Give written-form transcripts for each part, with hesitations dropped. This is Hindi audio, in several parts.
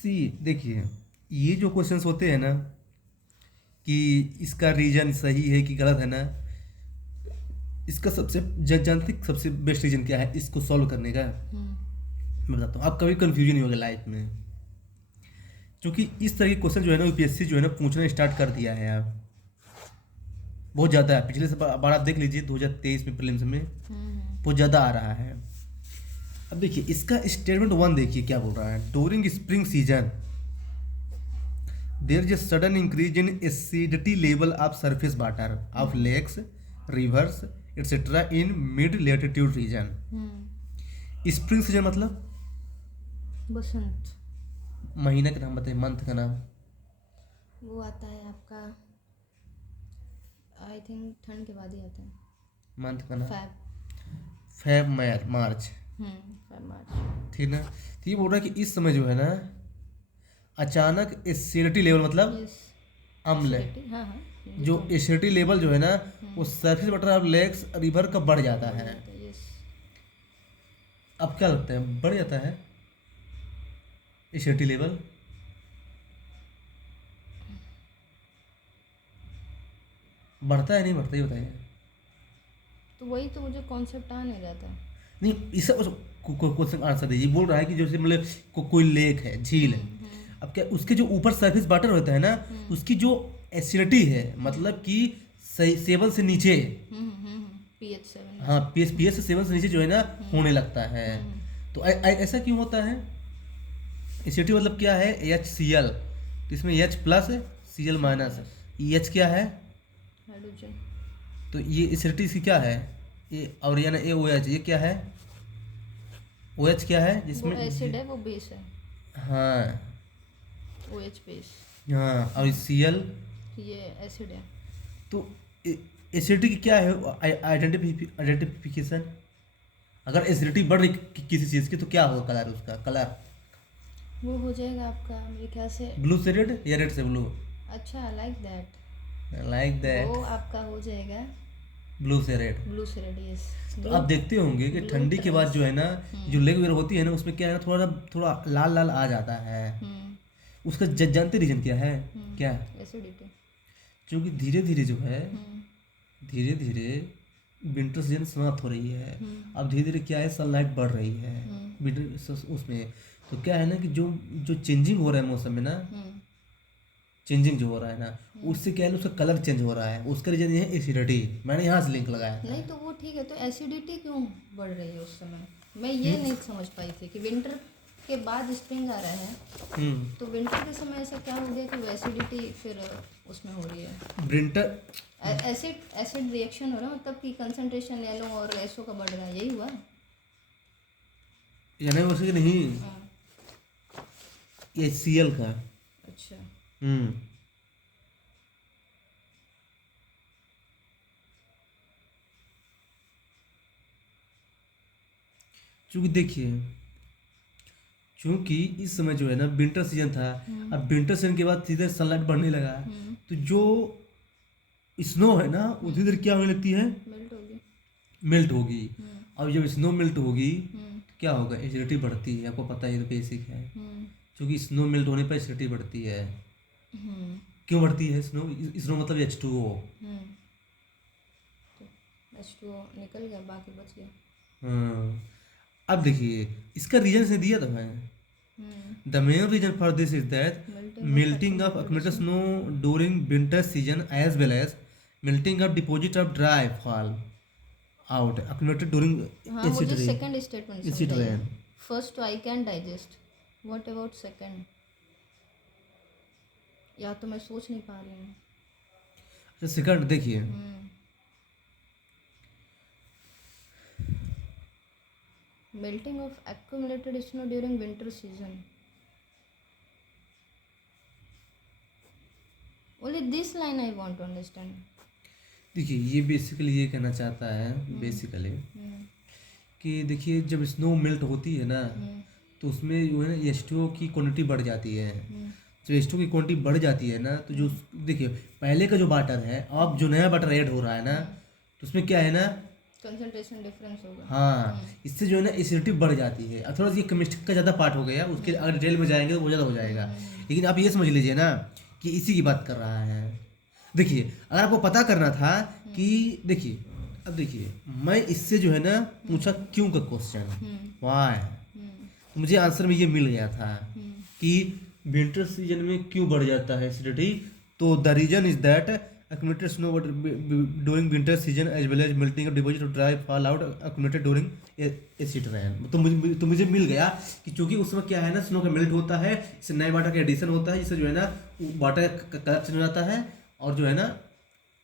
सी देखिए, ये जो क्वेश्चंस होते हैं ना कि इसका रीजन सही है कि गलत है ना, इसका सबसे जानते सबसे बेस्ट रीजन क्या है इसको सॉल्व करने का? मैं बताता हूँ, आप कभी कंफ्यूजन नहीं होगा लाइफ में, क्योंकि इस तरह के क्वेश्चन जो है ना यूपीएससी जो है ना पूछना स्टार्ट कर दिया है आप, बहुत ज़्यादा है। पिछले से बार आप देख लीजिए 2023 में प्रीलिम्स में बहुत ज़्यादा आ रहा है। अब देखिए इसका स्टेटमेंट वन देखिए क्या बोल रहा है, during spring season there is a sudden increase in acidity level of surface water of lakes, rivers, etc. in mid latitude region। Spring season मतलब बसंत। महीना का नाम बताइए, मंथ का नाम। वो आता है आपका, आई थिंक ठंड के बाद ही आता है। मंथ का नाम फैब। फेब मार्च, फैब मार्च। ठीक ना। तो ये बोल रहा है कि इस समय जो है ना अचानक एसिडिटी लेवल मतलब यस। अम्ल, एसिडिटी, हाँ हाँ। ये जो तो एसिडिटी लेवल जो है ना वो surface water of lakes river का बढ़ जाता बढ़ है। जाता है। यस। अब क्या लगता है बढ़ जाता है एसिडिटी लेवल? बढ़ता है नहीं बढ़ता, ये बताइए। तो वही तो मुझे कॉन्सेप्ट आ नहीं जाता। नहीं इस क्वेश्चन आंसर दीजिए। बोल रहा है कि जैसे मतलब कोई लेक है, झील है, अब क्या उसके जो ऊपर सरफेस वाटर होता है ना उसकी जो एसिडिटी है मतलब कि सेवन से नीचे, pH 7। हाँ पीएच से सेवन से नीचे जो है ना होने लगता है। तो ऐसा क्यों होता है? एसिडिटी मतलब क्या है, एच सी एल, तो इसमें एच प्लस है सी एल माइनस, एच क्या है? हाइड्रोजन। तो ये एसिडिटी इसकी क्या है? ये और ये ना ए ओ एच, ये क्या है? ओ एच क्या है वो जिसमें एसिड है, वो बेस है। हाँ OH बेस। हाँ, और सी एल। ये एसिड है। तो एसिडिटी की क्या है आइडेंटिफिकेशन? अगर एसिडिटी बढ़ रही किसी चीज़ की तो क्या होगा कलर, उसका कलर वो हो जाएगा आपका मेरे ख्याल से। ब्लू से रेड या रेड से ब्लू? अच्छा, लाइक दैट। लाइक दैट, वो आपका हो जाएगा ब्लू से रेड। ब्लू से रेड। यस। तो ब्लू। आप देखते होंगे कि ब्लू ठंडी के बाद ट्रेस। जो है ना जो लेग वगैरह होती है ना उसमें क्या है ना थोड़ा थोड़ा लाल लाल आ जाता है। उसका जानते रीजन क्या है? क्या? एसिडिटी। क्योंकि धीरे धीरे जो है, धीरे धीरे विंटर सीजन समाप्त हो रही है। अब धीरे धीरे क्या है सनलाइट बढ़ रही है विंटर उसमें। तो क्या है ना कि जो जो चेंजिंग हो रहा है मौसम में ना, चेंजिंग जो हो रहा है ना उससे क्या है ना उसका कलर चेंज हो रहा है, उसका रीजन ये है एसिडिटी। मैंने यहाँ से लिंक लगाया था। नहीं तो वो ठीक है, तो एसिडिटी क्यों बढ़ रही है उस समय? मैं ये नहीं समझ पाई थी कि विंटर के बाद स्प्रिंग आ रहा है, तो विंटर के समय ऐसा क्या हो गया कि वो एसिडिटी फिर उसमें हो रही है? विंटर एसिड रिएक्शन हो रहा है, मतलब कि कंसंट्रेशन येलो और एसओ का बढ़ रहा है, यही हुआ? यानी उसके नहीं, हाँ। ये सी एल का। अच्छा। हम्म क्योंकि देखिए, क्योंकि इस समय जो है ना विंटर सीजन था, अब विंटर सीजन के बाद सीधे सनलाइट बढ़ने लगा, तो जो स्नो है ना वो धीरे धीरे क्या होने लगती है, मेल्ट होगी। मेल्ट होगी। अब जब स्नो मेल्ट होगी तो क्या होगा, एसिडिटी बढ़ती है, आपको पता है ये तो बेसिक है। क्योंकि स्नो मेल्ट होने पर एसिडिटी बढ़ती है। क्यों बढ़ती है स्नो? स्नो मतलब H2O। तो H2O निकल गया, बाकी बच गया। हाँ, अब देखिए इसका रीजन से दिया था मैं। The main reason for this is that melting of accumulated snow during winter season as well as melting of deposit of dry fall out accumulated during हाँ, मुझे acid सेकंड स्टेटमेंट acid समझाइए। rain। फर्स्ट तो I can digest, what about second? या तो मैं सोच नहीं पा रही हूँ। अच्छा सेकंड देखिए, melting of accumulated snow during winter season, only this line I want to understand. देखिए ये बेसिकली ये कहना चाहता है बेसिकली कि देखिए जब स्नो मेल्ट होती है ना तो उसमें जो है ना H2O की क्वांटिटी बढ़ जाती है। जब H2O की क्वांटिटी बढ़ जाती है ना तो जो देखिए पहले का जो वाटर है अब जो नया वाटर ऐड हो रहा है ना तो उसमें क्या है ना कंसंट्रेशन डिफरेंस होगा। हाँ, इससे जो है ना एसिडिटी बढ़ जाती है। अब थोड़ा सा ये केमिस्ट्री का ज़्यादा पार्ट हो गया, उसके अगर डिटेल में जाएंगे तो बहुत ज़्यादा हो जाएगा। लेकिन आप ये समझ लीजिए ना कि इसी की बात कर रहा है। देखिए, अगर आपको पता करना था कि देखिए, अब देखिए मैं इससे जो है ना पूछा क्यों का क्वेश्चन, वाई, तो मुझे आंसर में ये मिल गया था कि विंटर सीजन में क्यों बढ़ जाता है एसिडिटी। तो the reason is that accumulated snow water during winter season as well as melting of deposit of dry fall out accumulated during acid rain। तो मुझे मिल गया कि चूंकि उस समय क्या है ना, स्नो का मेल्ट होता है, इससे नए वाटर का एडिशन होता है, जिससे जो है ना वाटर का कलर चेंज हो जाता है और जो है ना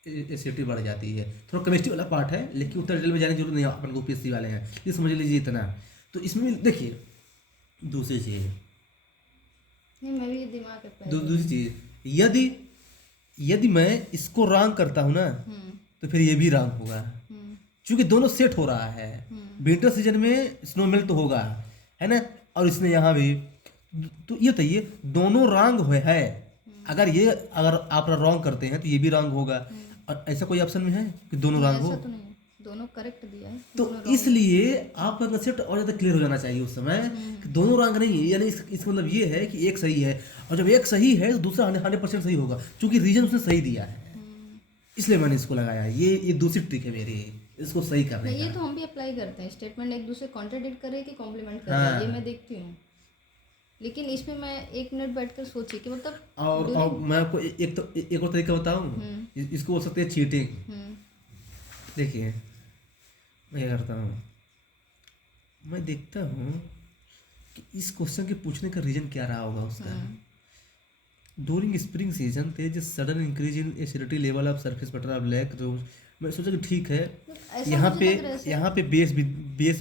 एसिडिटी बढ़ जाती है। थोड़ा केमिस्ट्री वाला पार्ट है, लेकिन उत्तर डिटेल में जाने की जरूरत नहीं है, अपन को यूपीएससी वाले हैं, ये समझ लीजिए इतना। तो इसमें देखिए दूसरी चीज़, मैं भी दिमाग अप्लाई दूसरी चीज़, यदि मैं इसको रॉन्ग करता हूँ ना तो फिर ये भी रॉन्ग होगा, क्योंकि दोनों सेट हो रहा है। विंटर सीजन में स्नो मेल्ट तो होगा, है ना, और इसने यहाँ भी, तो ये बताइए दोनों रॉन्ग है। अगर आप रॉन्ग करते हैं तो ये भी रॉन्ग होगा, और ऐसा कोई ऑप्शन में है कि दोनों रॉन्ग हो? ऐसा तो नहीं, दोनों करेक्ट दिया है। तो इसलिए आपका कंसेप्ट और ज़्यादा क्लियर हो जाना चाहिए उस समय कि दोनों रॉन्ग नहीं है, यानी इसका मतलब ये है कि एक सही है, और जब एक सही है तो दूसरा 100% सही होगा, क्योंकि रीजन उसने सही दिया है। इसलिए मैंने इसको लगाया। ये दूसरी ट्रिक है मेरी, इसको सही करने नहीं, का। ये तो हम भी अप्लाई करते हैं, स्टेटमेंट एक दूसरे कॉन्ट्राडिक्ट करे कि कॉम्प्लीमेंट करे, ये मैं देखती हूँ। लेकिन इसमें मैं 1 मिनट बैठकर सोची कि मतलब, और मैं आपको एक और तरीका बताऊँ, इसको बोल सकते हैं चीटिंग। देखिए मैं क्या करता हूँ, मैं देखता हूँ कि इस क्वेश्चन के पूछने का रीजन क्या रहा होगा उसका। During spring season there is sudden increase in acidity level of surface water of lake. तो मैं सोचा कि ठीक है, यहाँ पे बेस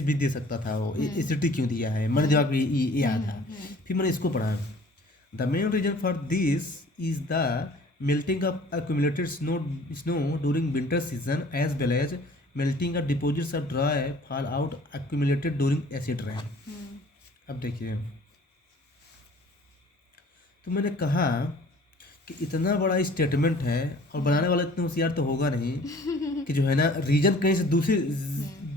भी दे सकता था वो, एसिडिटी क्यों दिया है, मेरे दिमाग में ये आया था। फिर मैंने इसको पढ़ा, the main reason for this is the melting of accumulated snow during winter season as well as melting of deposits of dry fall out accumulated during acid rain। अब देखिए, तो मैंने कहा कि इतना बड़ा स्टेटमेंट है और बनाने वाला इतना होशियार तो होगा नहीं कि जो है ना रीजन कहीं से दूसरी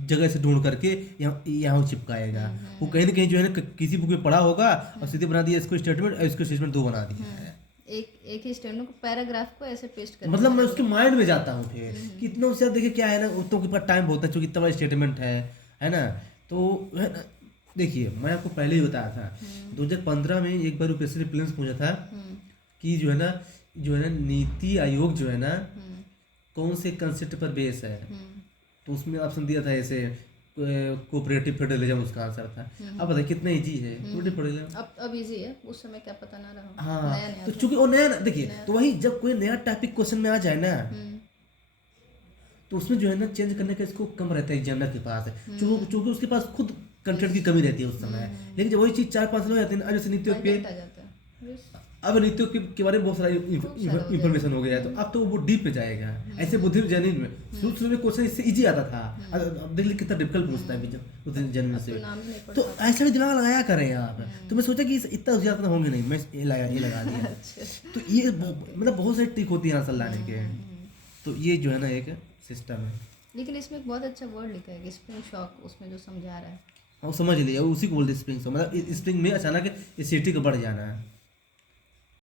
जगह से ढूंढ करके यहाँ चिपकाएगा। वो कहीं ना कहीं जो है ना किसी बुक में पढ़ा होगा और सीधे बना दिया इसको स्टेटमेंट, और इसको स्टेटमेंट 2 बना दिया है। एक ही स्टेटमेंट को, पैराग्राफ को ऐसे पेस्ट कर, मतलब मैं उसके माइंड में जाता हूँ फिर कि इतना उससे देखिए क्या है ना, उतनों के पास टाइम होता है, चूँकि इतना बड़ा स्टेटमेंट है ना। तो है ना, देखिए मैं आपको पहले ही बताया था 2015 में एक बार यूपीएससी ने प्रीलिम्स पूछा था कि जो है ना नीति आयोग जो है ना कौन से कंसेप्ट पर बेस है। तो उसमें ऑप्शन दिया था ऐसे कोऑपरेटिव फेडरलिज्म, उसका आंसर था। अब बताइए कितना इजी है कोऑपरेटिव फेडरलिज्म। अब इजी है, उस समय क्या पता ना रहा। हाँ, नया तो चूंकि वो नया, देखिए तो वही जब कोई नया टॉपिक क्वेश्चन में आ जाए ना तो उसमें जो है ना चेंज करने का इसको कम रहता है एग्जामिनर के पास, चूंकि उसके पास खुद कंटेंट की कमी रहती है उस समय। लेकिन जब वही चीज़ 4-5 साल हो जाती है ना, जैसे नीति पे, अब नीतियों के बारे में बहुत सारा इंफॉर्मेशन हो गया है, तो अब तो वो डीप पे जाएगा। ऐसे बुद्धि जर्नी में शुरू में क्वेश्चन इससे इजी आता था, अब देख लीजिए कितना डिफिकल्ट पूछता है बुद्धि जर्नी से। तो ऐसा भी दिमाग लगाया करें आप। तो मैं सोचा कि इतना ज़्यादा होंगे नहीं, मैं ये लगा दिया। तो ये मतलब बहुत सारी ट्रिक होती है आंसर लाने के। तो ये जो है ना एक सिस्टम है। लेकिन इसमें एक बहुत अच्छा वर्ड लिखा है कि स्प्रिंग शॉक, उसमें जो समझा रहा है और समझ लिया, उसी को बोलते स्प्रिंग शॉक, मतलब स्प्रिंग में अचानक एसिडिटी का बढ़ जाना है।